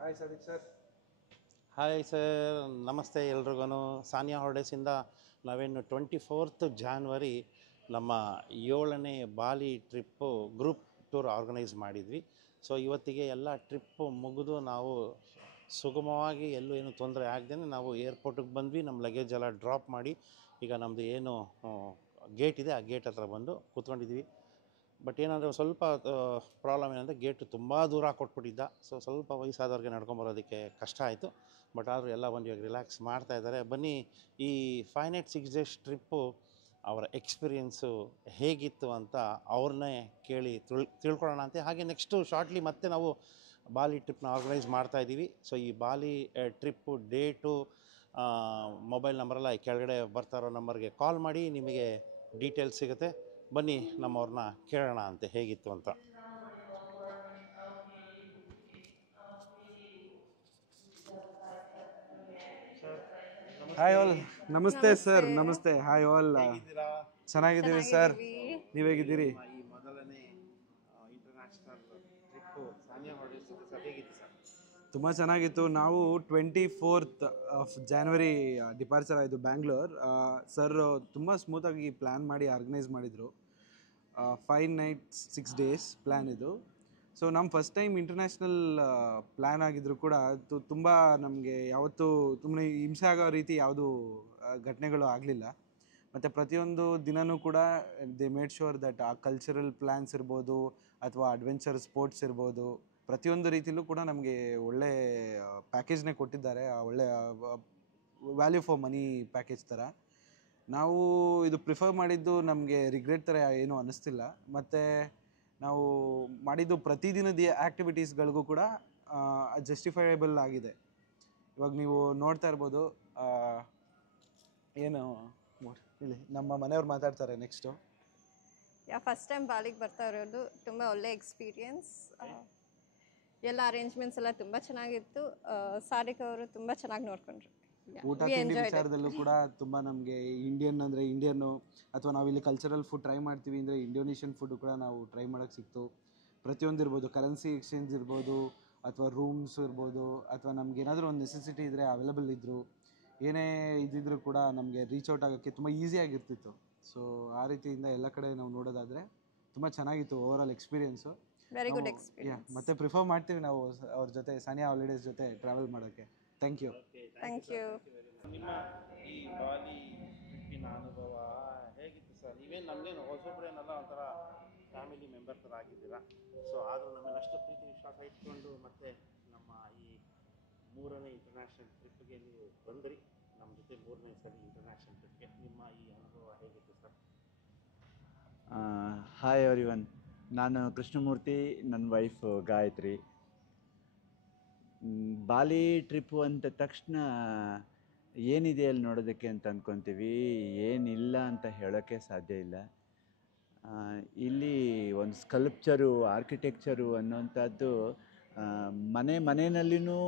Hi Sadiq sir. Hi sir, ನಮಸ್ತೆ ಎಲ್ರಿಗೂ. ಸಾನಿಯಾ ಹಾಲಿಡೇಸಿಂದ ನಾವೇನು 24th ಜಾನ್ವರಿ ನಮ್ಮ 7ನೇ Bali trip group tour organise ಮಾಡಿದ್ವಿ. ಸೊ ಇವತ್ತಿಗೆ ಎಲ್ಲ ಟ್ರಿಪ್ಪು ಮುಗಿದು ನಾವು ಸುಗಮವಾಗಿ ಎಲ್ಲೂ ಏನು ತೊಂದರೆ ಆಗದೇ ನಾವು ಏರ್ಪೋರ್ಟಿಗೆ ಬಂದ್ವಿ. ನಮ್ಮ ಲಗೇಜ್ ಎಲ್ಲ ಡ್ರಾಪ್ ಮಾಡಿ ಈಗ ನಮ್ಮದು ಏನು ಗೇಟ್ ಇದೆ ಆ ಗೇಟ್ ಹತ್ರ ಬಂದು ಕೂತ್ಕೊಂಡಿದ್ವಿ. ಬಟ್ ಏನಂದರೆ ಸ್ವಲ್ಪ ಪ್ರಾಬ್ಲಮ್ ಏನಂದರೆ ಗೇಟು ತುಂಬ ದೂರ ಕೊಟ್ಬಿಟ್ಟಿದ್ದ. ಸೊ ಸ್ವಲ್ಪ ವಯಸ್ಸಾದವ್ರಿಗೆ ನಡ್ಕೊಂಬರೋದಕ್ಕೆ ಕಷ್ಟ ಆಯಿತು. ಬಟ್ ಆದರೂ ಎಲ್ಲ ಬಂದು ಇವಾಗ ರಿಲ್ಯಾಕ್ಸ್ ಮಾಡ್ತಾಯಿದ್ದಾರೆ. ಬನ್ನಿ, ಈ 5 ನೈಟ್ 6 ಡೇಸ್ ಟ್ರಿಪ್ಪು ಅವರ ಎಕ್ಸ್ಪೀರಿಯೆನ್ಸು ಹೇಗಿತ್ತು ಅಂತ ಅವ್ರನ್ನೇ ಕೇಳಿ ತಿಳ್ಕೊಳ್ಳೋಣ ಅಂತ. ಹಾಗೆ ನೆಕ್ಸ್ಟು ಶಾರ್ಟ್ಲಿ ಮತ್ತೆ ನಾವು ಬಾಲಿ ಟ್ರಿಪ್ನ ಆರ್ಗನೈಸ್ ಮಾಡ್ತಾಯಿದ್ದೀವಿ. ಸೊ ಈ ಬಾಲಿ ಟ್ರಿಪ್ಪು ಡೇಟು ಮೊಬೈಲ್ ನಂಬರೆಲ್ಲ ಕೆಳಗಡೆ ಬರ್ತಾ ಇರೋ ನಂಬರ್ಗೆ ಕಾಲ್ ಮಾಡಿ, ನಿಮಗೆ ಡೀಟೇಲ್ಸ್ ಸಿಗುತ್ತೆ. ಬನ್ನಿ ನಮ್ಮವ್ರನ್ನ ಕೇಳೋಣ ಅಂತೆ ಹೇಗಿತ್ತು ಅಂತ. ಹಾಯ್ ಆಲ್, ನಮಸ್ತೆ ಸರ್. ನಮಸ್ತೆ. ನಮಸ್ತೆ, ಹಾಯ್ ಆಲ್. ಹೇಗಿದ್ದೀರಾ? ಚೆನ್ನಾಗಿದ್ದೀವಿ ಸರ್, ನೀವು ಹೇಗಿದ್ದೀರಿ? ಈ ಮೊದಲನೇ ಇಂಟರ್ನ್ಯಾಷನಲ್ ಟ್ರಿಪ್ಪು ಸಾನಿಯಾ ಹಾಲಿಡೇಸ್ ಇದೆ ಸರ್, ಹೇಗಿತ್ತು ಸರ್? ತುಂಬ ಚೆನ್ನಾಗಿತ್ತು. ನಾವು 24th ಆಫ್ ಜಾನ್ವರಿ ಡಿಪಾರ್ಚರ್ ಆಯಿತು ಬ್ಯಾಂಗ್ಳೂರ್. ಸರ್ ತುಂಬ ಸ್ಮೂತಾಗಿ ಪ್ಲ್ಯಾನ್ ಮಾಡಿ ಆರ್ಗನೈಸ್ ಮಾಡಿದರು. 5 ನೈಟ್ಸ್ 6 ಡೇಸ್ ಪ್ಲ್ಯಾನ್ ಇದು. ಸೊ ನಮ್ಮ ಫಸ್ಟ್ ಟೈಮ್ ಇಂಟರ್ನ್ಯಾಷನಲ್ ಪ್ಲ್ಯಾನ್ ಆಗಿದ್ರು ಕೂಡ ತುಂಬ ನಮಗೆ ಯಾವತ್ತೂ ತುಂಬ ಹಿಂಸೆ ಆಗೋ ರೀತಿ ಯಾವುದೂ ಘಟನೆಗಳು ಆಗಲಿಲ್ಲ. ಮತ್ತು ಪ್ರತಿಯೊಂದು ದಿನವೂ ಕೂಡ ದೇ ಮೇಡ್ ಶ್ಯೂರ್ ದಟ್ ಆ ಕಲ್ಚರಲ್ ಪ್ಲ್ಯಾನ್ಸ್ ಇರ್ಬೋದು ಅಥವಾ ಅಡ್ವೆಂಚರ್ ಸ್ಪೋರ್ಟ್ಸ್ ಇರ್ಬೋದು, ಪ್ರತಿಯೊಂದು ರೀತಿಯಲ್ಲೂ ಕೂಡ ನಮಗೆ ಒಳ್ಳೆ ಪ್ಯಾಕೇಜ್ನೇ ಕೊಟ್ಟಿದ್ದಾರೆ. ಒಳ್ಳೆ ವ್ಯಾಲ್ಯೂ ಫಾರ್ ಮನಿ ಪ್ಯಾಕೇಜ್ ಥರ ನಾವು ಇದು ಪ್ರಿಫರ್ ಮಾಡಿದ್ದು ನಮಗೆ ರಿಗ್ರೆಟ್ ಥರ ಏನೂ ಅನ್ನಿಸ್ತಿಲ್ಲ. ಮತ್ತು ನಾವು ಮಾಡಿದ್ದು ಪ್ರತಿದಿನದ ಆ್ಯಕ್ಟಿವಿಟೀಸ್ಗಳಿಗೂ ಕೂಡ ಜಸ್ಟಿಫೈಯಬಲ್ ಆಗಿದೆ. ಇವಾಗ ನೀವು ನೋಡ್ತಾ ಇರ್ಬೋದು, ಏನು ಇಲ್ಲಿ ನಮ್ಮ ಮನೆಯವ್ರು ಮಾತಾಡ್ತಾರೆ ನೆಕ್ಸ್ಟು. ಫಸ್ಟ್ ಟೈಮ್ ಬಾಲಿಗೆ ಬರ್ತಾ ಇರೋದು ತುಂಬ ಒಳ್ಳೆ ಎಕ್ಸ್ಪೀರಿಯನ್ಸ್. ಎಲ್ಲ ಅರೇಂಜ್ಮೆಂಟ್ಸ್ ಎಲ್ಲ ತುಂಬ ಚೆನ್ನಾಗಿತ್ತು. ಸಾರಿಕ್ ಅವರು ತುಂಬ ಚೆನ್ನಾಗಿ ನೋಡ್ಕೊಂಡ್ರು. ಊಟ ತಿಂಡಿ ವಿಚಾರದಲ್ಲೂ ಕೂಡ ತುಂಬ ನಮಗೆ ಇಂಡಿಯನ್ ಅಂದರೆ ಇಂಡಿಯನ್ನು, ಅಥವಾ ನಾವಿಲ್ಲಿ ಕಲ್ಚರಲ್ ಫುಡ್ ಟ್ರೈ ಮಾಡ್ತೀವಿ ಅಂದರೆ ಇಂಡೋನೇಷಿಯನ್ ಫುಡ್ಡು ಕೂಡ ನಾವು ಟ್ರೈ ಮಾಡೋಕ್ಕೆ ಸಿಕ್ತು. ಪ್ರತಿಯೊಂದು ಇರ್ಬೋದು, ಕರೆನ್ಸಿ ಎಕ್ಸ್ಚೇಂಜ್ ಇರ್ಬೋದು ಅಥವಾ ರೂಮ್ಸ್ ಇರ್ಬೋದು, ಅಥವಾ ನಮ್ಗೆ ಏನಾದರೂ ಒಂದು ನೆಸೆಸಿಟಿ ಇದ್ದರೆ ಅವೈಲಬಲ್ ಇದ್ದರು. ಏನೇ ಇದ್ದಿದ್ರೂ ಕೂಡ ನಮಗೆ ರೀಚ್ ಔಟ್ ಆಗೋಕ್ಕೆ ತುಂಬ ಈಸಿಯಾಗಿರ್ತಿತ್ತು. ಸೊ ಆ ರೀತಿಯಿಂದ ಎಲ್ಲ ಕಡೆ ನಾವು ನೋಡೋದಾದರೆ ತುಂಬ ಚೆನ್ನಾಗಿತ್ತು over all experience. Very good experience. ಮತ್ತೆ ಪ್ರಿಫರ್ ಮಾಡ್ತೀವಿ ನಾವು ಅವ್ರ ಜೊತೆ, ಸಾನಿಯಾ ಹಾಲಿಡೇಸ್ ಜೊತೆ ಟ್ರಾವೆಲ್ ಮಾಡೋಕ್ಕೆ. Thank you. Thank you. ನಿಮ್ಮ ಈ ಬಾಲಿ ಟ್ರಿಪ್ಪಿನ ಅನುಭವ ಹೇಗಿತ್ತು ಸರ್? ನೀವೇನು ನಮಗೇನು ಹೊಸಬ್ರೇನಲ್ಲ, ಒಂಥರ ಫ್ಯಾಮಿಲಿ ಮೆಂಬರ್ ಥರ ಆಗಿದ್ದೀರಾ. ಸೊ ಆದರೂ ನಮ್ಮನ್ನು ಅಷ್ಟು ಪ್ರೀತಿ ವಿಶ್ವಾಸ ಇಟ್ಕೊಂಡು ಮತ್ತೆ ನಮ್ಮ ಈ 3ನೇ ಇಂಟರ್ನ್ಯಾಷನಲ್ ಟ್ರಿಪ್ಗೆ ನೀವು ಬಂದ್ರಿ. ನಮ್ಮ ಜೊತೆ 3ನೇ ಸಲ ಇಂಟರ್ನ್ಯಾಷನಲ್ ಟ್ರಿಪ್ಗೆ ನಿಮ್ಮ ಈ ಅನುಭವ ಹೇಗಿತ್ತು ಸರ್? ಹಾಯ್ ಎವ್ರಿವನ್, ನಾನು ಕೃಷ್ಣಮೂರ್ತಿ, ನನ್ನ ವೈಫ್ ಗಾಯತ್ರಿ. ಬಾಲಿ ಟ್ರಿಪ್ಪು ಅಂದ ತಕ್ಷಣ ಏನಿದೆ ಅಲ್ಲಿ ನೋಡೋದಕ್ಕೆ ಅಂತ ಅಂದ್ಕೊತೀವಿ, ಏನಿಲ್ಲ ಅಂತ ಹೇಳೋಕ್ಕೆ ಸಾಧ್ಯ ಇಲ್ಲ. ಇಲ್ಲಿ ಒಂದು ಸ್ಕಲ್ಪ್ಚರು, ಆರ್ಕಿಟೆಕ್ಚರು ಅನ್ನೋಂಥದ್ದು, ಮನೆಯಲ್ಲಿನೂ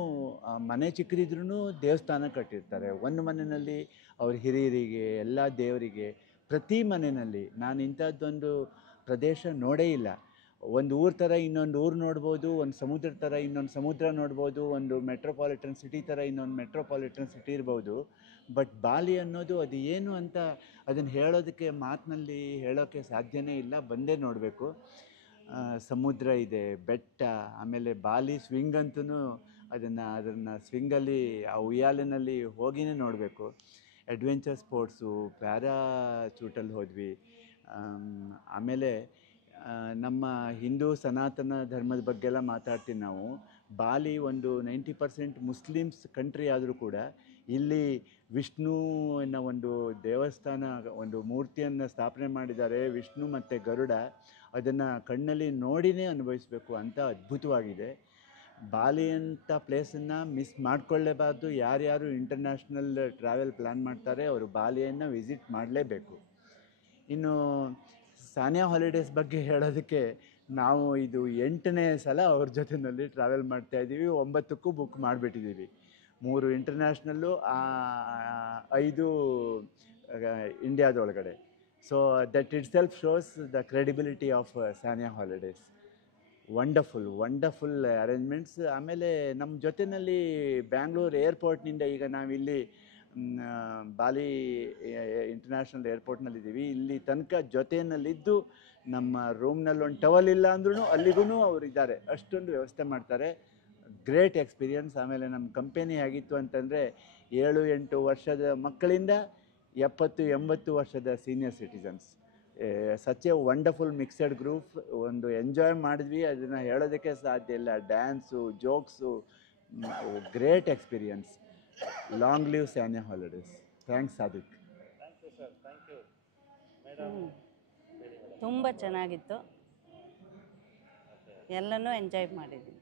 ಮನೆ ಚಿಕ್ಕದಿದ್ರೂ ದೇವಸ್ಥಾನ ಕಟ್ಟಿರ್ತಾರೆ. ಒಂದು ಮನೆಯಲ್ಲಿ ಅವ್ರ ಹಿರಿಯರಿಗೆ, ಎಲ್ಲ ದೇವರಿಗೆ, ಪ್ರತಿ ಮನೆಯಲ್ಲಿ ನಾನು ಇಂಥದ್ದೊಂದು ಪ್ರದೇಶ ನೋಡೇ ಇಲ್ಲ. ಒಂದು ಊರ ಥರ ಇನ್ನೊಂದು ಊರು ನೋಡ್ಬೋದು, ಒಂದು ಸಮುದ್ರ ಥರ ಇನ್ನೊಂದು ಸಮುದ್ರ ನೋಡ್ಬೋದು, ಒಂದು ಮೆಟ್ರೋಪಾಲಿಟನ್ ಸಿಟಿ ಥರ ಇನ್ನೊಂದು ಮೆಟ್ರೋಪಾಲಿಟನ್ ಸಿಟಿ ಇರ್ಬೋದು. ಬಟ್ ಬಾಲಿ ಅನ್ನೋದು ಅದು ಏನು ಅಂತ ಅದನ್ನು ಹೇಳೋದಕ್ಕೆ ಮಾತಿನಲ್ಲಿ ಹೇಳೋಕ್ಕೆ ಸಾಧ್ಯನೇ ಇಲ್ಲ, ಬಂದೇ ನೋಡಬೇಕು. ಸಮುದ್ರ ಇದೆ, ಬೆಟ್ಟ, ಆಮೇಲೆ ಬಾಲಿ ಸ್ವಿಂಗ್ ಅಂತೂ ಅದನ್ನು ಸ್ವಿಂಗಲ್ಲಿ ಆ ಉಯ್ಯಾಲಿನಲ್ಲಿ ಹೋಗಿನೇ ನೋಡಬೇಕು. ಅಡ್ವೆಂಚರ್ ಸ್ಪೋರ್ಟ್ಸು, ಪ್ಯಾರಾಚೂಟಲ್ಲಿ ಹೋದ್ವಿ. ಆಮೇಲೆ ನಮ್ಮ ಹಿಂದೂ ಸನಾತನ ಧರ್ಮದ ಬಗ್ಗೆಲ್ಲ ಮಾತಾಡ್ತೀವಿ ನಾವು. ಬಾಲಿ ಒಂದು 90% ಮುಸ್ಲಿಮ್ಸ್ ಕಂಟ್ರಿ ಆದರೂ ಕೂಡ ಇಲ್ಲಿ ವಿಷ್ಣುವಿನ ಒಂದು ದೇವಸ್ಥಾನ, ಒಂದು ಮೂರ್ತಿಯನ್ನು ಸ್ಥಾಪನೆ ಮಾಡಿದ್ದಾರೆ, ವಿಷ್ಣು ಮತ್ತು ಗರುಡ. ಅದನ್ನು ಕಣ್ಣಲ್ಲಿ ನೋಡಿನೇ ಅನುಭವಿಸಬೇಕು ಅಂತ ಅದ್ಭುತವಾಗಿದೆ. ಬಾಲಿ ಅಂತ ಪ್ಲೇಸನ್ನು ಮಿಸ್ ಮಾಡಿಕೊಳ್ಳೇಬಾರ್ದು. ಯಾರ್ಯಾರು ಇಂಟರ್ನ್ಯಾಷನಲ್ ಟ್ರಾವೆಲ್ ಪ್ಲ್ಯಾನ್ ಮಾಡ್ತಾರೆ ಅವರು ಬಾಲಿಯನ್ನು ವಿಸಿಟ್ ಮಾಡಲೇಬೇಕು. ಇನ್ನು ಸಾನಿಯಾ ಹಾಲಿಡೇಸ್ ಬಗ್ಗೆ ಹೇಳೋದಕ್ಕೆ, ನಾವು ಇದು 8ನೇ ಸಲ ಅವ್ರ ಜೊತೆಯಲ್ಲಿ ಟ್ರಾವೆಲ್ ಮಾಡ್ತಾಯಿದ್ದೀವಿ. 9ಕ್ಕೂ ಬುಕ್ ಮಾಡಿಬಿಟ್ಟಿದ್ದೀವಿ. 3 ಇಂಟರ್ನ್ಯಾಷನಲ್ಲು, 5 ಇಂಡಿಯಾದೊಳಗಡೆ. So that itself shows the credibility of Saniya Holidays. Wonderful arrangements. ಆಮೇಲೆ ನಮ್ಮ ಜೊತೆಯಲ್ಲಿ ಬ್ಯಾಂಗ್ಳೂರು ಏರ್ಪೋರ್ಟ್ನಿಂದ ಈಗ ನಾವಿಲ್ಲಿ ಬಾಲಿ ಇಂಟರ್ನ್ಯಾಷನಲ್ ಏರ್ಪೋರ್ಟ್ನಲ್ಲಿದ್ದೀವಿ. ಇಲ್ಲಿ ತನಕ ಜೊತೆಯಲ್ಲಿದ್ದು ನಮ್ಮ ರೂಮ್ನಲ್ಲಿ ಒಂದು ಟವಲ್ ಇಲ್ಲ ಅಂದ್ರೂ ಅಲ್ಲಿಗೂ ಅವ್ರು ಇದ್ದಾರೆ, ಅಷ್ಟೊಂದು ವ್ಯವಸ್ಥೆ ಮಾಡ್ತಾರೆ. Great experience. ಆಮೇಲೆ ನಮ್ಮ ಕಂಪೆನಿ ಹೇಗಿತ್ತು ಅಂತಂದರೆ 7-8 ವರ್ಷದ ಮಕ್ಕಳಿಂದ 70-80 ವರ್ಷದ senior citizens. Such a wonderful mixed group. ಒಂದು ಎಂಜಾಯ್ ಮಾಡಿದ್ವಿ, ಅದನ್ನು ಹೇಳೋದಕ್ಕೆ ಸಾಧ್ಯ ಇಲ್ಲ. Dance, jokes, great experience. Long live Sania holidays. Thanks Sadiq. ತುಂಬ ಚೆನ್ನಾಗಿತ್ತು, ಎಲ್ಲನೂ ಎಂಜಾಯ್ ಮಾಡಿದ್ದೀನಿ.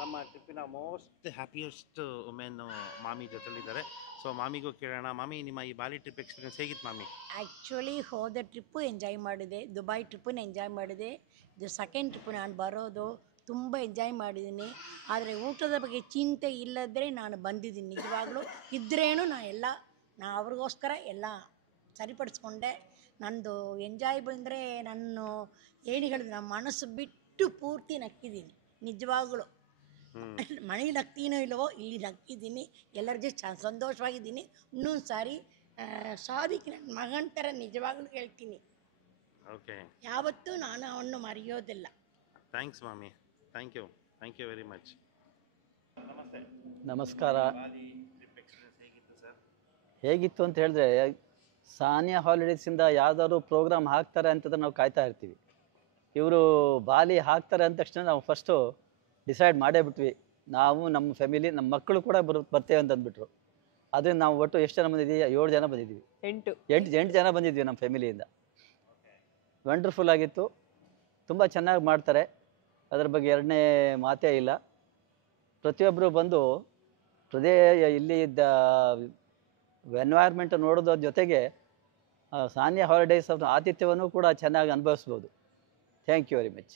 ನಮ್ಮ ಟ್ರಿಪ್ಪಿನ ಮೋಸ್ಟ್ ಹ್ಯಾಪಿಯೆಸ್ಟ್ ವುಮೆನ್ ಮಾಮಿ ಜೊತೆಲಿದ್ದಾರೆ. ಸೊ ಮಾಮಿಗೂ ಕೇಳೋಣ. ಮಾಮಿ, ನಿಮ್ಮ ಈ ಬಾಲಿ ಟ್ರಿಪ್ ಎಕ್ಸ್ಪೀರಿಯನ್ಸ್ ಹೇಗಿತ್ತು ಮಾಮಿ? ಆ್ಯಕ್ಚುಲಿ ಹೋದ ಟ್ರಿಪ್ಪು ಎಂಜಾಯ್ ಮಾಡಿದೆ, ದುಬೈ ಟ್ರಿಪ್ಪನ್ನು ಎಂಜಾಯ್ ಮಾಡಿದೆ. ಇದು ಸೆಕೆಂಡ್ ಟ್ರಿಪ್ಪು ನಾನು ಬರೋದು, ತುಂಬ ಎಂಜಾಯ್ ಮಾಡಿದ್ದೀನಿ. ಆದರೆ ಊಟದ ಬಗ್ಗೆ ಚಿಂತೆ ಇಲ್ಲದ್ರೆ ನಾನು ಬಂದಿದ್ದೀನಿ. ನಿಜವಾಗ್ಲೂ ಇದ್ರೇನು ನಾ ಅವ್ರಿಗೋಸ್ಕರ ಎಲ್ಲ ಸರಿಪಡಿಸ್ಕೊಂಡೆ. ನಂದು ಎಂಜಾಯ್ ಬಂದರೆ ನಾನು ಏನು ಹೇಳಿದ್ರೆ ನಮ್ಮ ಮನಸ್ಸು ಬಿಟ್ಟು ಪೂರ್ತಿ ನಕ್ಕಿದ್ದೀನಿ. ನಿಜವಾಗ್ಲೂ ಮನೇಲಿ ನಗ್ತೀನೋ ಇಲ್ಲವೋ, ಇಲ್ಲಿ ನಗ್ತಿದ್ದೀನಿ, ಎಲ್ಲರ ಜೊತೆ ಸಂತೋಷವಾಗಿದ್ದೀನಿ. ಇನ್ನೊಂದು ಸಾರಿ ಸಾದಿಕ್ ನನ್ನ ಮಗನ ಥರ ನಿಜವಾಗ್ಲೂ ಹೇಳ್ತೀನಿ. ಓಕೆ, ಯಾವತ್ತೂ ನಾನು ಅವನು ಮರೆಯೋದಿಲ್ಲ. ಥ್ಯಾಂಕ್ಸ್ ಮಾಮಿ, ಥ್ಯಾಂಕ್ ಯು ವೆರಿ ಮಚ್. ನಮಸ್ತೆ. ನಮಸ್ಕಾರ. ಬಾಲಿ ಟ್ರಿಪ್ ಎಕ್ಸ್ಪೀರಿಯನ್ಸ್ ಹೇಗಿತ್ತು ಸರ್? ಹೇಗಿತ್ತು ಅಂತ ಹೇಳಿದ್ರೆ, ಸಾನಿಯಾ ಹಾಲಿಡೇಸಿಂದ ಯಾವ್ದಾದ್ರು ಪ್ರೋಗ್ರಾಮ್ ಹಾಕ್ತಾರೆ ಅಂತಂದ್ರೆ ನಾವು ಕಾಯ್ತಾ ಇರ್ತೀವಿ. ಇವರು ಬಾಲಿ ಹಾಕ್ತಾರೆ ಅಂದ ತಕ್ಷಣ ನಾವು ಫಸ್ಟು ಡಿಸೈಡ್ ಮಾಡೇ ಬಿಟ್ವಿ. ನಾವು, ನಮ್ಮ ಫ್ಯಾಮಿಲಿ, ನಮ್ಮ ಮಕ್ಕಳು ಕೂಡ ಬರ್ತೇವೆ ಅಂತ ಅಂದ್ಬಿಟ್ರು. ಅದರಿಂದ ನಾವು ಒಟ್ಟು ಎಷ್ಟು ಜನ ಬಂದಿದ್ದೀವಿ? 7 ಜನ ಬಂದಿದ್ದೀವಿ. 8 ಜನ ಬಂದಿದ್ವಿ ನಮ್ಮ ಫ್ಯಾಮಿಲಿಯಿಂದ. ವಂಡರ್ಫುಲ್ ಆಗಿತ್ತು, ತುಂಬ ಚೆನ್ನಾಗಿ ಮಾಡ್ತಾರೆ, ಅದರ ಬಗ್ಗೆ ಎರಡನೇ ಮಾತೇ ಇಲ್ಲ. ಪ್ರತಿಯೊಬ್ಬರು ಬಂದು ಇಲ್ಲಿ ಇದ್ದ ಎನ್ವೈರ್ಮೆಂಟ್ ನೋಡೋದ್ರ ಜೊತೆಗೆ ಸಾನಿಯಾ ಹಾಲಿಡೇಸ್ ಅವ್ರ ಆತಿಥ್ಯವನ್ನು ಕೂಡ ಚೆನ್ನಾಗಿ ಅನುಭವಿಸ್ಬೋದು. Thank you very much.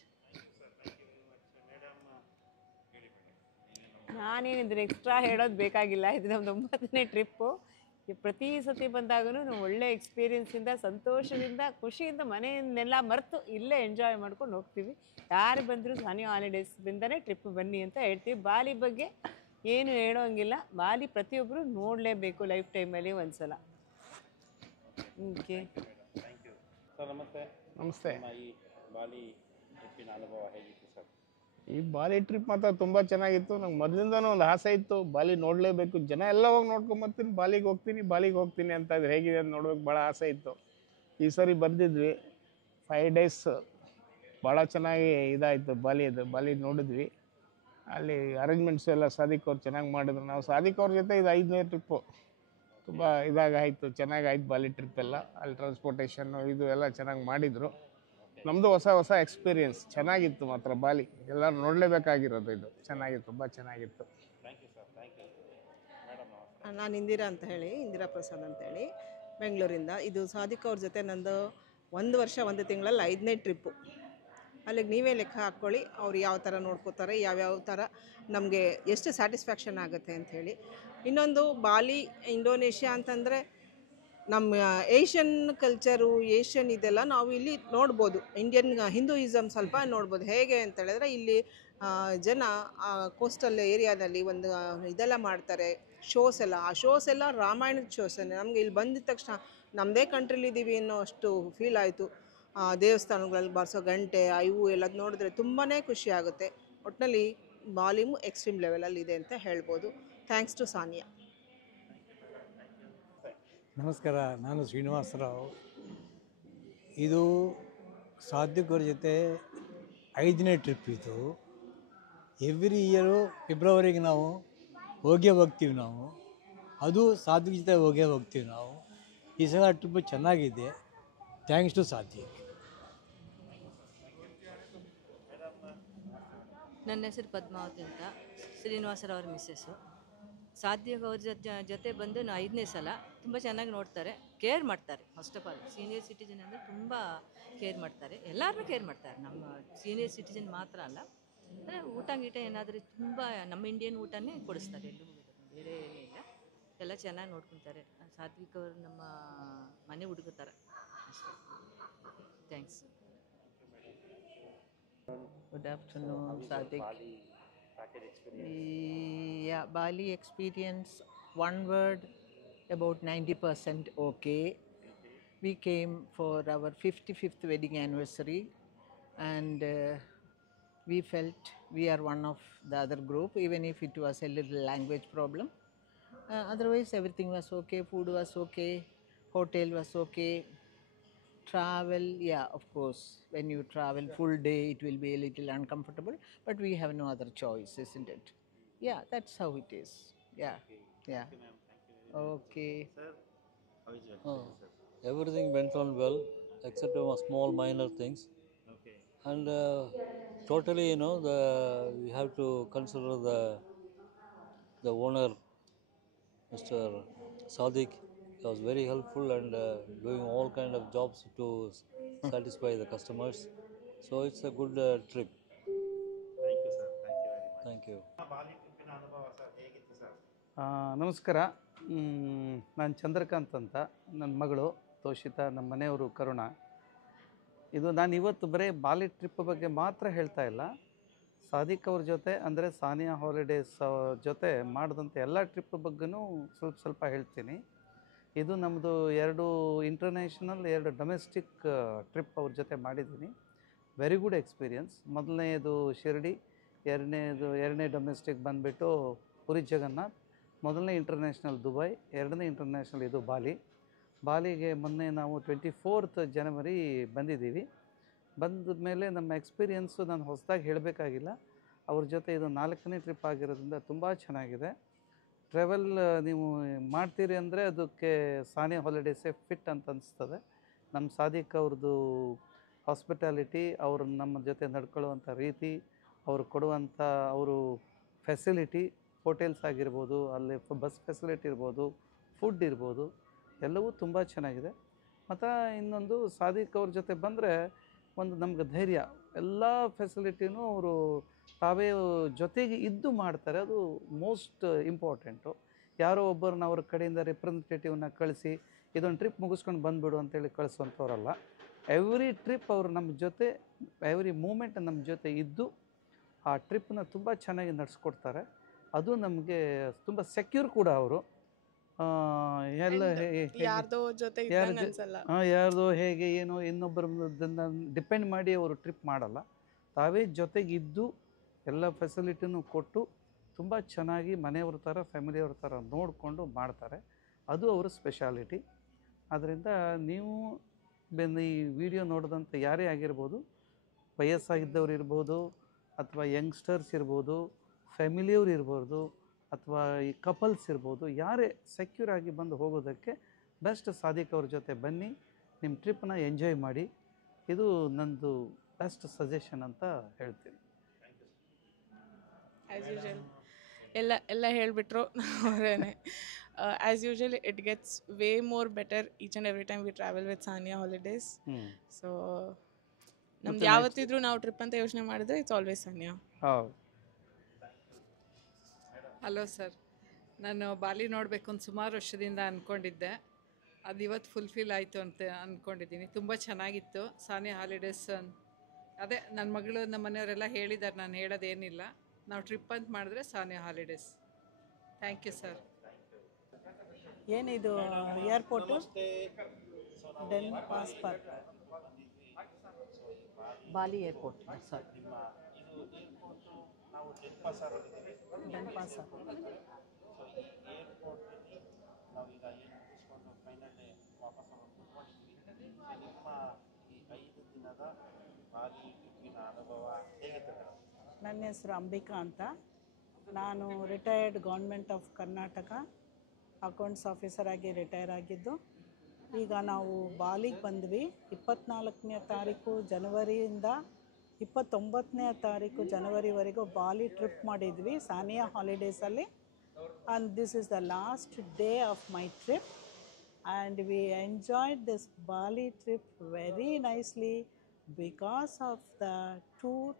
ನಾನೇನಿದ್ರೆ ಎಕ್ಸ್ಟ್ರಾ ಹೇಳೋದು ಬೇಕಾಗಿಲ್ಲ. ಇದು ನಮ್ಮದು 9ನೇ ಟ್ರಿಪ್ಪು. ಪ್ರತಿ ಸತಿ ಬಂದಾಗೂ ನಾವು ಒಳ್ಳೆ ಎಕ್ಸ್ಪೀರಿಯೆನ್ಸಿಂದ, ಸಂತೋಷದಿಂದ, ಖುಷಿಯಿಂದ ಮನೆಯನ್ನೆಲ್ಲ ಮರೆತು ಇಲ್ಲೇ ಎಂಜಾಯ್ ಮಾಡ್ಕೊಂಡು ಹೋಗ್ತೀವಿ. ಯಾರು ಬಂದರೂ ಸಾನಿಯಾ ಹಾಲಿಡೇಸ್ದಿಂದನೇ ಟ್ರಿಪ್ ಬನ್ನಿ ಅಂತ ಹೇಳ್ತೀವಿ. ಬಾಲಿ ಬಗ್ಗೆ ಏನು ಹೇಳೋಂಗಿಲ್ಲ. ಬಾಲಿ ಪ್ರತಿಯೊಬ್ಬರು ನೋಡಲೇಬೇಕು ಲೈಫ್ ಟೈಮಲ್ಲಿ ಒಂದ್ಸಲ. Okay, thank you sir. ನಮಸ್ತೆ. ನಮಸ್ತೆ. ಈ ಬಾಲಿ ಟ್ರಿಪ್ಪಿನ ಅನುಭವ ಹೇಗಿತ್ತು ಸರ್? ಈ ಬಾಲಿ ಟ್ರಿಪ್ ಮಾತ್ರ ತುಂಬ ಚೆನ್ನಾಗಿತ್ತು. ನಂಗೆ ಮೊದಲಿಂದನೂ ಒಂದು ಆಸೆ ಇತ್ತು, ಬಾಲಿ ನೋಡಲೇಬೇಕು, ಜನ ಎಲ್ಲ ಹೋಗಿ ನೋಡ್ಕೊಂಬರ್ತೀನಿ, ಬಾಲಿಗೆ ಹೋಗ್ತೀನಿ ಅಂತ ಇದ್ರೆ ಹೇಗಿದೆ ಅಂತ ನೋಡ್ಬೇಕು ಭಾಳ ಆಸೆ ಇತ್ತು. ಈ ಸರಿ ಬಂದಿದ್ವಿ, 5 ಡೇಸ್ ಭಾಳ ಚೆನ್ನಾಗಿ ಇದಾಯಿತು. ಬಾಲಿ ನೋಡಿದ್ವಿ. ಅಲ್ಲಿ ಅರೇಂಜ್ಮೆಂಟ್ಸ್ ಎಲ್ಲ ಸಾದಿಕ್ ಅವ್ರು ಚೆನ್ನಾಗಿ ಮಾಡಿದ್ರು. ನಾವು ಸಾದಿಕ್ ಅವ್ರ ಜೊತೆ ಇದು 5ನೇ ಟ್ರಿಪ್ಪು. ತುಂಬ ಇದಾಗಾಯಿತು, ಚೆನ್ನಾಗಾಯ್ತು ಬಾಲಿ ಟ್ರಿಪ್ ಎಲ್ಲ. ಅಲ್ಲಿ ಟ್ರಾನ್ಸ್ಪೋರ್ಟೇಷನ್ನು ಇದು ಎಲ್ಲ ಚೆನ್ನಾಗಿ ಮಾಡಿದರು. ನಮ್ಮದು ಹೊಸ ಎಕ್ಸ್ಪೀರಿಯೆನ್ಸ್ ಚೆನ್ನಾಗಿತ್ತು ಮಾತ್ರ. ಬಾಲಿ ಎಲ್ಲರೂ ನೋಡಲೇಬೇಕಾಗಿರೋದು. ಇದು ಚೆನ್ನಾಗಿತ್ತು, ತುಂಬ ಚೆನ್ನಾಗಿತ್ತು. Thank you sir. Thank you madam. ನಾನು ಇಂದಿರಾ ಪ್ರಸಾದ್ ಅಂತೇಳಿ ಬೆಂಗಳೂರಿಂದ. ಇದು ಸಾದಿಕ್ ಅವ್ರ ಜೊತೆ ನಂದು 1 ವರ್ಷ 1 ತಿಂಗಳಲ್ಲಿ 5ನೇ ಟ್ರಿಪ್ಪು. ಅಲ್ಲಿಗೆ ನೀವೇ ಲೆಕ್ಕ ಹಾಕ್ಕೊಳ್ಳಿ ಅವ್ರು ಯಾವ ಥರ ನೋಡ್ಕೋತಾರೆ, ಯಾವ್ಯಾವ ಥರ ನಮಗೆ ಎಷ್ಟು ಸ್ಯಾಟಿಸ್ಫ್ಯಾಕ್ಷನ್ ಆಗುತ್ತೆ ಅಂಥೇಳಿ. ಇನ್ನೊಂದು ಬಾಲಿ, ಇಂಡೋನೇಷ್ಯಾ ಅಂತಂದರೆ ನಮ್ಮ ಏಷ್ಯನ್ ಕಲ್ಚರು, ಏಷ್ಯನ್ ಇದೆಲ್ಲ ನಾವು ಇಲ್ಲಿ ನೋಡ್ಬೋದು. ಇಂಡಿಯನ್ ಹಿಂದೂಯಿಸಮ್ ಸ್ವಲ್ಪ ನೋಡ್ಬೋದು. ಹೇಗೆ ಅಂತ ಹೇಳಿದ್ರೆ ಇಲ್ಲಿ ಜನ ಕೋಸ್ಟಲ್ ಏರಿಯಾದಲ್ಲಿ ಒಂದು ಇದೆಲ್ಲ ಮಾಡ್ತಾರೆ, ಶೋಸ್ ಎಲ್ಲ. ಆ ಶೋಸ್ ಎಲ್ಲ ರಾಮಾಯಣದ ಶೋಸನ್ನೇ. ನಮಗೆ ಇಲ್ಲಿ ಬಂದಿದ ತಕ್ಷಣ ನಮ್ಮದೇ ಕಂಟ್ರಿಲಿದ್ದೀವಿ ಅನ್ನೋ ಅಷ್ಟು ಫೀಲ್ ಆಯಿತು. ದೇವಸ್ಥಾನಗಳಲ್ಲಿ ಬಾರಿಸೋ ಗಂಟೆ, ಇವು ಎಲ್ಲ ನೋಡಿದ್ರೆ ತುಂಬಾ ಖುಷಿ ಆಗುತ್ತೆ. ಒಟ್ಟಿನಲ್ಲಿ ಬಾಲಿಮು ಎಕ್ಸ್ಟ್ರೀಮ್ ಲೆವೆಲಲ್ಲಿ ಇದೆ ಅಂತ ಹೇಳ್ಬೋದು. Thanks to Sania. ನಮಸ್ಕಾರ, ನಾನು ಶ್ರೀನಿವಾಸರಾವ್. ಇದು ಸಾದಿಕ್ ಅವ್ರ ಜೊತೆ 5ನೇ ಟ್ರಿಪ್ ಇದು. ಎವ್ರಿ ಇಯರು ಫೆಬ್ರವರಿಗೆ ನಾವು ಹೋಗೇ ಹೋಗ್ತೀವಿ. ಅದು ಸಾದಿಕ್ ಜೊತೆ ಹೋಗ್ತೀವಿ ನಾವು. ಈ ಸಲ ಟ್ರಿಪ್ ಚೆನ್ನಾಗಿದೆ. Thanks to Sadiq. ನನ್ನ ಹೆಸರು ಪದ್ಮಾವತಿ ಅಂತ, ಶ್ರೀನಿವಾಸರವ್ರ ಮಿಸ್ಸಸ್ಸು. ಸಾದಿಕ್ ಅವ್ರ ಜೊತೆ ಬಂದು ನಾವು 5ನೇ ಸಲ. ತುಂಬ ಚೆನ್ನಾಗಿ ನೋಡ್ತಾರೆ, ಕೇರ್ ಮಾಡ್ತಾರೆ. First of all senior citizen ಅಂದರೆ ತುಂಬ ಕೇರ್ ಮಾಡ್ತಾರೆ, ಎಲ್ಲರನ್ನೂ ಕೇರ್ ಮಾಡ್ತಾರೆ. ನಮ್ಮ ಸೀನಿಯರ್ ಸಿಟಿಜನ್ ಮಾತ್ರ ಅಲ್ಲ, ಅಂದರೆ ಊಟ ಏನಾದರೂ ತುಂಬ ನಮ್ಮ ಇಂಡಿಯನ್ ಊಟನೇ ಕೊಡಿಸ್ತಾರೆ. ಎಲ್ಲೂ ಬೇರೆ ಏನಿಲ್ಲ, ಎಲ್ಲ ಚೆನ್ನಾಗಿ ನೋಡ್ಕೊತಾರೆ. ಸಾತ್ವಿಕ್ ಅವರು ನಮ್ಮ ಮನೆ ಹುಡುಗ ಥರ ಅಷ್ಟೇ. Thanks. Good afternoon, Sadiq. Bali experience, one word, about 90% okay. We came for our 55th wedding anniversary, and we felt we are one of the other group, even if it was a little language problem. Otherwise, everything was okay, food was okay, hotel was okay. Travel, yeah, of course, when you travel full day, it will be a little uncomfortable, but we have no other choice, isn't it? Yeah, that's how it is. Yeah, yeah. Okay. How is your Oh, experience, sir? everything went on well, except small minor things. Okay. And totally, we have to consider the owner, Mr. Sadiq. He was very helpful and doing all kind of jobs to satisfy the customers. So it's a good trip. Thank you, sir. Thank you very much. Thank you. ಬಾಲಿ ಟ್ರಿಪ್ಪಿನ ಅನುಭವ sir ಹೇಗಿತ್ತು sir? ನಮಸ್ಕಾರ. ನಾನು ಚಂದ್ರಕಾಂತ್ ಅಂತ, ನನ್ನ ಮಗಳು ತೋಷಿತಾ, ನಮ್ಮ ಮನೆಯವರು ಕರುಣ. ನಾನು ಇವತ್ತು ಬರೀ ಬಾಲಿ ಟ್ರಿಪ್ ಬಗ್ಗೆ ಮಾತ್ರ ಹೇಳ್ತಾ ಇಲ್ಲ, ಸಾದಿಕ್ ಅವ್ರ ಜೊತೆ ಅಂದರೆ ಸಾನಿಯಾ ಹಾಲಿಡೇಸ್ ಜೊತೆ ಮಾಡಿದಂಥ ಎಲ್ಲ ಟ್ರಿಪ್ ಬಗ್ಗೆನೂ ಸ್ವಲ್ಪ ಹೇಳ್ತೀನಿ. ಇದು ನಮ್ಮದು 2 ಇಂಟರ್ನ್ಯಾಷನಲ್ 2 ಡೊಮೆಸ್ಟಿಕ್ ಟ್ರಿಪ್ ಅವ್ರ ಜೊತೆ ಮಾಡಿದ್ದೀನಿ. Very good experience. ಮೊದಲನೇದು ಶಿರ್ಡಿ, ಎರಡನೇ ಡೊಮೆಸ್ಟಿಕ್ ಬಂದುಬಿಟ್ಟು ಪುರಿ ಜಗನ್ನಾಥ್, ಮೊದಲನೇ ಇಂಟರ್ನ್ಯಾಷನಲ್ ದುಬೈ, ಎರಡನೇ ಇಂಟರ್ನ್ಯಾಷನಲ್ ಇದು ಬಾಲಿಗೆ ಮೊನ್ನೆ ನಾವು 24th ಜನವರಿ ಬಂದಿದ್ದೀವಿ. ಬಂದ ಮೇಲೆ ನಮ್ಮ ಎಕ್ಸ್ಪೀರಿಯನ್ಸು ನಾನು ಹೊಸದಾಗಿ ಹೇಳಬೇಕಾಗಿಲ್ಲ. ಅವ್ರ ಜೊತೆ ಇದು 4ನೇ ಟ್ರಿಪ್ ಆಗಿರೋದ್ರಿಂದ ತುಂಬ ಚೆನ್ನಾಗಿದೆ. ಟ್ರಾವೆಲ್ ನೀವು ಮಾಡ್ತೀರಿ ಅಂದರೆ ಅದಕ್ಕೆ ಸಾನಿಯಾ ಹಾಲಿಡೇಸೇ ಫಿಟ್ ಅಂತ ಅನಿಸ್ತದೆ. ನಮ್ಮ ಸಾದಿಕ್ ಅವ್ರದ್ದು ಹಾಸ್ಪಿಟಾಲಿಟಿ, ಅವರು ನಮ್ಮ ಜೊತೆ ನಡ್ಕೊಳ್ಳುವಂಥ ರೀತಿ, ಅವರು ಕೊಡುವಂಥ ಫೆಸಿಲಿಟಿ, ಹೋಟೆಲ್ಸ್ ಆಗಿರ್ಬೋದು, ಅಲ್ಲಿ ಬಸ್ ಫೆಸಿಲಿಟಿ ಇರ್ಬೋದು, ಫುಡ್ ಇರ್ಬೋದು, ಎಲ್ಲವೂ ತುಂಬ ಚೆನ್ನಾಗಿದೆ. ಮತ್ತು ಇನ್ನೊಂದು ಸಾದಿಕ್ ಅವ್ರ ಜೊತೆ ಬಂದರೆ ಒಂದು ನಮ್ಗೆ ಧೈರ್ಯ, ಎಲ್ಲ ಫೆಸಿಲಿಟಿನೂ ಅವರು ತಾವೇ ಜೊತೆಗೆ ಇದ್ದು ಮಾಡ್ತಾರೆ. ಅದು ಮೋಸ್ಟ್ ಇಂಪಾರ್ಟೆಂಟು. ಯಾರೋ ಒಬ್ಬರನ್ನ ಅವ್ರ ಕಡೆಯಿಂದ ರಿಪ್ರೆಸೆಂಟೇಟಿವ್ನ ಕಳಿಸಿ ಇದೊಂದು ಟ್ರಿಪ್ ಮುಗಿಸ್ಕೊಂಡು ಬಂದುಬಿಡು ಅಂತೇಳಿ ಕಳಿಸುವಂಥವ್ರಲ್ಲ. ಎವ್ರಿ ಟ್ರಿಪ್ ಅವರು ನಮ್ಮ ಜೊತೆ, ಎವ್ರಿ ಮೂಮೆಂಟ್ ನಮ್ಮ ಜೊತೆ ಇದ್ದು ಆ ಟ್ರಿಪ್ಪನ್ನ ತುಂಬ ಚೆನ್ನಾಗಿ ನಡೆಸ್ಕೊಡ್ತಾರೆ. ಅದು ನಮಗೆ ತುಂಬ ಸೆಕ್ಯೂರ್ ಕೂಡ. ಅವರು ಯಾರ್ದೋ ಹೇಗೆ ಏನೋ ಇನ್ನೊಬ್ಬರನ್ನ ಡಿಪೆಂಡ್ ಮಾಡಿ ಅವರು ಟ್ರಿಪ್ ಮಾಡಲ್ಲ. ತಾವೇ ಜೊತೆಗಿದ್ದು ಎಲ್ಲ ಫೆಸಿಲಿಟಿನೂ ಕೊಟ್ಟು ತುಂಬ ಚೆನ್ನಾಗಿ ಮನೆಯವ್ರ ಥರ, ಫ್ಯಾಮಿಲಿಯವ್ರ ಥರ ನೋಡಿಕೊಂಡು ಮಾಡ್ತಾರೆ. ಅದು ಅವರ ಸ್ಪೆಷಾಲಿಟಿ. ಆದ್ದರಿಂದ ನೀವು ಈ ವಿಡಿಯೋ ನೋಡಿದಂಥ ಯಾರೇ ಆಗಿರ್ಬೋದು, ವಯಸ್ಸಾಗಿದ್ದವ್ರು ಇರ್ಬೋದು, ಅಥವಾ ಯಂಗ್ಸ್ಟರ್ಸ್ ಇರ್ಬೋದು, ಫ್ಯಾಮಿಲಿಯವ್ರು ಇರ್ಬೋದು, ಅಥವಾ ಈ ಕಪಲ್ಸ್ ಇರ್ಬೋದು, ಯಾರೇ ಸೆಕ್ಯೂರ್ ಆಗಿ ಬಂದು ಹೋಗೋದಕ್ಕೆ ಬೆಸ್ಟ್ ಸಾದಿಕ್ ಅವ್ರ ಜೊತೆ ಬನ್ನಿ, ನಿಮ್ಮ ಟ್ರಿಪ್ನ ಎಂಜಾಯ್ ಮಾಡಿ. ಇದು ನಂದು ಬೆಸ್ಟ್ ಸಜೆಷನ್ ಅಂತ ಹೇಳ್ತೀನಿ. ಆ್ಯಸ್ ಯೂಶುವಲ್ ಎಲ್ಲ ಹೇಳಿಬಿಟ್ರು ಅವರೇನೆ. As usual it gets way more better each and every time we travel with Saniya Holidays. So ನಮ್ದು ಯಾವತ್ತಿದ್ರೂ ನಾವು ಟ್ರಿಪ್ ಅಂತ ಯೋಚನೆ ಮಾಡಿದ್ರೆ it's always Saniya. Hello sir, ನಾನು ಬಾಲಿ ನೋಡಬೇಕು ಅಂತ ಸುಮಾರು ವರ್ಷದಿಂದ ಅಂದ್ಕೊಂಡಿದ್ದೆ. ಅದು ಇವತ್ತು ಫುಲ್ಫಿಲ್ ಆಯಿತು ಅಂತ ಅಂದ್ಕೊಂಡಿದ್ದೀನಿ. ತುಂಬ ಚೆನ್ನಾಗಿತ್ತು ಸಾನಿಯಾ ಹಾಲಿಡೇಸ್. ಅದೇ ನನ್ನ ಮಗಳು, ನಮ್ಮ ಮನೆಯವರೆಲ್ಲ ಹೇಳಿದ್ದಾರೆ, ನಾನು ಹೇಳೋದೇನಿಲ್ಲ. ನಾವು ಟ್ರಿಪ್ ಅಂತ ಮಾಡಿದ್ರೆ Sania holidays. Thank you sir. ಏನಿದು airport? Denpasar Bali airport sir. Denpasar. ನನ್ನ ಹೆಸರು ಅಂಬಿಕಾ ಅಂತ. ನಾನು retired government of Karnataka accounts officer ಆಗಿ ರಿಟೈರ್ ಆಗಿದ್ದು. ಈಗ ನಾವು ಬಾಲಿಗೆ ಬಂದ್ವಿ. 24ನೇ ತಾರೀಕು ಜನವರಿಯಿಂದ 29ನೇ ತಾರೀಕು ಜನವರಿವರೆಗೂ ಬಾಲಿ ಟ್ರಿಪ್ ಮಾಡಿದ್ವಿ ಸಾನಿಯಾ ಹಾಲಿಡೇಸಲ್ಲಿ. And this is the last day of my trip and we enjoyed this Bali trip very nicely because of the tour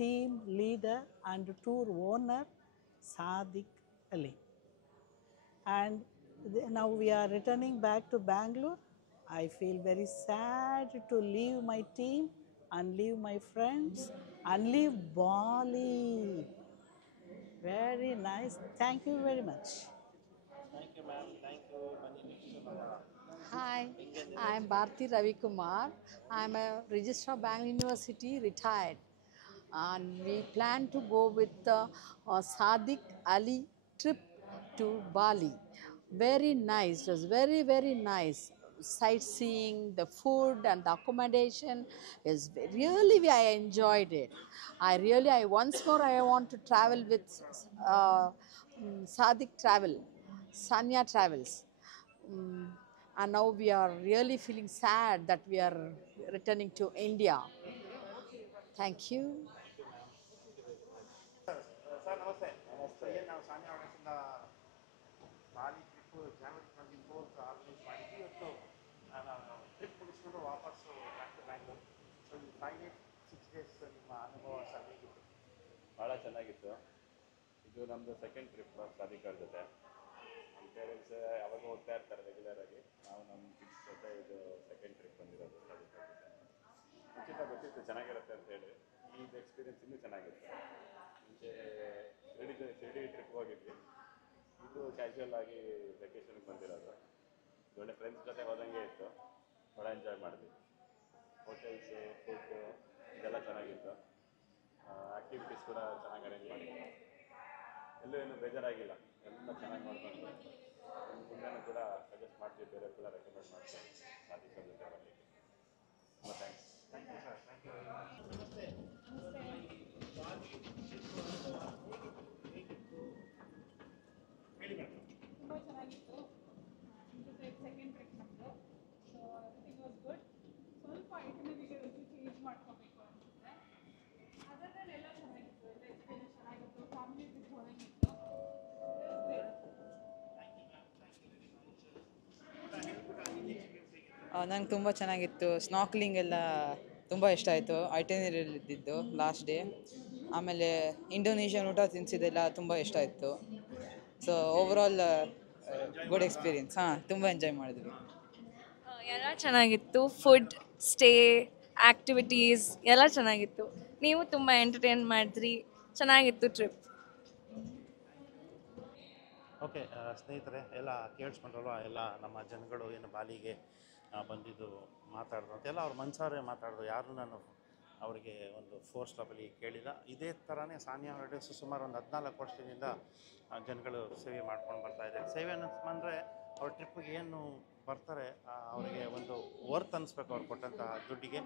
team leader and tour owner Sadiq Ali. And now we are returning back to Bangalore. I feel very sad to leave my team and leave my friends and leave Bali. Very nice. Thank you very much. Thank you, ma'am. Thank you. Hi, I'm Bharti Ravi Kumar. I'm a Registrar of Bangalore University, retired. And we plan to go with Sadiq Ali trip to Bali. Very nice. It was very, very nice. Sightseeing, the food and the accommodation is really, I enjoyed it. Once more I want to travel with Sadiq Travel, Sanya Travels. And now we are really feeling sad that we are returning to India. Thank you. Sir ನಮಸ್ತೆ. ಏನು ನಾವು ಸಾನಿಯಾ ಹಾಲಿಡೇಸಿಂದ ಬಾಲಿ trip January 24th organise ಮಾಡಿದ್ವಿ. ಇವತ್ತು trip ಮುಗಿಸ್ಕೊಂಡು ವಾಪಸ್ಸು back to Bangalore. So ಈ 5-6 days ನಿಮ್ಮ ಅನುಭವ ಸರ್ ಹೇಗಿತ್ತು? ಭಾಳ ಚೆನ್ನಾಗಿತ್ತು. ಇದು ನಮ್ಮದು ಸೆಕೆಂಡ್ ಟ್ರಿಪ್ ಸಾದಿಕ್ ಅವ್ರ ಜೊತೆ. ನಮ್ಮ ಪೇರೆಂಟ್ಸ್ ಯಾವಾಗ ಹೋಗ್ತಾ ಇರ್ತಾರೆ ರೆಗ್ಯುಲರ್ ಆಗಿ. ನಾವು ನಮ್ಮ ಕಿಡ್ಸ್ ಜೊತೆ ಇದು ಸೆಕೆಂಡ್ ಟ್ರಿಪ್ ಬಂದಿರೋದು ಸಾದಿಕ್ ಅವ್ರ ಜೊತೆ. ಮುಂಚಿತ ಗೊತ್ತಿತ್ತು ಚೆನ್ನಾಗಿರುತ್ತೆ ಅಂತೇಳಿ. ಈ ಎಕ್ಸ್ಪೀರಿಯನ್ಸ್ ಇನ್ನೂ ಚೆನ್ನಾಗಿತ್ತು. ಮುಂಚೆ ಶಿರ್ಡಿ ಟ್ರಿಪ್ ಹೋಗಿದ್ವಿ. ಇದು ಕ್ಯಾಶುವಲ್ ಆಗಿ ವೆಕೇಷನ್ಗೆ ಬಂದಿರೋದು. ಒಳ್ಳೆ ಫ್ರೆಂಡ್ಸ್ ಜೊತೆ ಹೋದಂಗೆ ಇತ್ತು. ಭಾಳ ಎಂಜಾಯ್ ಮಾಡಿದ್ವಿ. ಹೋಟೆಲ್ಸು, ಫುಡ್ಡು ಇದೆಲ್ಲ ಚೆನ್ನಾಗಿತ್ತು. ಆ್ಯಕ್ಟಿವಿಟೀಸ್ ಕೂಡ ಚೆನ್ನಾಗಿ ಅರೇಂಜ್ ಮಾಡಿದ್ರು. ಎಲ್ಲೂ ಏನು ಬೇಜಾರಾಗಿಲ್ಲ. ಎಲ್ಲ ಚೆನ್ನಾಗಿ ಮಾಡ್ಕೊಂಡು ಮುಂದೆನೂ ಕೂಡ ಸಜೆಸ್ಟ್ ಮಾಡ್ತೀವಿ, ಬೇರೆ ಕೂಡ ರೆಕಮೆಂಡ್ ಮಾಡ್ತೀವಿ ಸಾದಿಕ್ ಅವ್ರ ಜೊತೆ ಬರಲಿಕ್ಕೆ. ತುಂಬ thanks. Thank you sir. Thank you very much. ನಮಸ್ತೆ. ಹೇಳಿ ಮೇಡಮ್. ತುಂಬ ಚೆನ್ನಾಗಿತ್ತು. ಸೆಕೆಂಡ್ ಟ್ರಿಪ್ ನಮ್ಮದು. So everything was good. ಸ್ವಲ್ಪ ಐಟನರಿಗೆ ಒಂದು ಚೇಂಜ್ ಮಾಡ್ಕೋಬೇಕು ಅನಿಸುತ್ತೆ. ಅದರಲ್ಲಿ ಎಲ್ಲ ಚೆನ್ನಾಗಿತ್ತು. ಎಲ್ಲ ಎಕ್ಸ್ಪೀರಿಯನ್ಸ್ ಚೆನ್ನಾಗಿತ್ತು. ಫ್ಯಾಮಿಲಿ ಟ್ರಿಪ್ ಹೋದಂಗಿತ್ತು. ನಂಗೆ ತುಂಬ ಚೆನ್ನಾಗಿತ್ತು. ಸ್ನಾರ್ಕ್ಲಿಂಗ್ ಎಲ್ಲ ತುಂಬ ಇಷ್ಟ ಆಯಿತು. ಐಟನರಿಯಲ್ಲಿದ್ದು ಲಾಸ್ಟ್ ಡೇ. ಆಮೇಲೆ ಇಂಡೋನೇಷ್ಯನ್ ಊಟ ತಿನ್ಸಿದ್ದೆಲ್ಲ ತುಂಬ ಇಷ್ಟ ಆಯಿತು. So overall good experience. ತುಂಬ ಎಂಜಾಯ್ ಮಾಡಿದ್ವಿ. ಎಲ್ಲ ಚೆನ್ನಾಗಿತ್ತು. ಫುಡ್, ಸ್ಟೇ, ಆ್ಯಕ್ಟಿವಿಟೀಸ್ ಎಲ್ಲ ಚೆನ್ನಾಗಿತ್ತು. ನೀವು ತುಂಬ ಎಂಟರ್ಟೈನ್ ಮಾಡಿದ್ರಿ. ಚೆನ್ನಾಗಿತ್ತು ಟ್ರಿಪ್. ಓಕೆ ಸ್ನೇಹಿತರೆ, ಎಲ್ಲ ಕೇಳಿಸ್ಕೊಂಡ್ರಲ್ವ? ಎಲ್ಲ ನಮ್ಮ ಜನಗಳು ಏನು ಬಾಲಿಗೆ ಬಂದಿದ್ದು ಮಾತಾಡಿದ್ರು ಅಂತೆಲ್ಲ ಅವ್ರ ಮನಸಾರೆ ಮಾತಾಡಿದ್ರು. ಯಾರು ನಾನು ಅವರಿಗೆ ಒಂದು ಫೋರ್ಸ್ ಲೆವೆಲಿ ಕೇಳಿಲ್ಲ. ಇದೇ ಥರನೇ ಸಾನಿಯಾ ಹಾಲಿಡೇಸ್ ಸುಮಾರು ಒಂದು 14 ವರ್ಷದಿಂದ ಜನಗಳು ಸೇವೆ ಮಾಡ್ಕೊಂಡು ಬರ್ತಾಯಿದ್ದಾರೆ. ಸೇವೆ ಅನ್ನಿಸ್ಬಂದರೆ ಅವ್ರ ಟ್ರಿಪ್ಪಿಗೆ ಏನು ಬರ್ತಾರೆ ಅವರಿಗೆ ಒಂದು ವರ್ತ್ ಅನ್ನಿಸ್ಬೇಕು ಅವ್ರು ಕೊಟ್ಟಂತಹ ದುಡ್ಡಿಗೆ.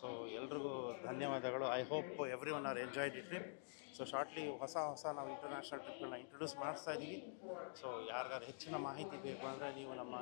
ಸೊ ಎಲ್ರಿಗೂ ಧನ್ಯವಾದಗಳು. I hope every one are enjoy the trip. So shortly ಹೊಸ ನಾವು ಇಂಟರ್ನ್ಯಾಷನಲ್ ಟ್ರಿಪ್ಗಳನ್ನ ಇಂಟ್ರೊಡ್ಯೂಸ್ ಮಾಡಿಸ್ತಾ ಇದ್ದೀವಿ. ಸೊ ಯಾರಿಗಾರು ಹೆಚ್ಚಿನ ಮಾಹಿತಿ ಬೇಕು ಅಂದರೆ ನೀವು ನಮ್ಮ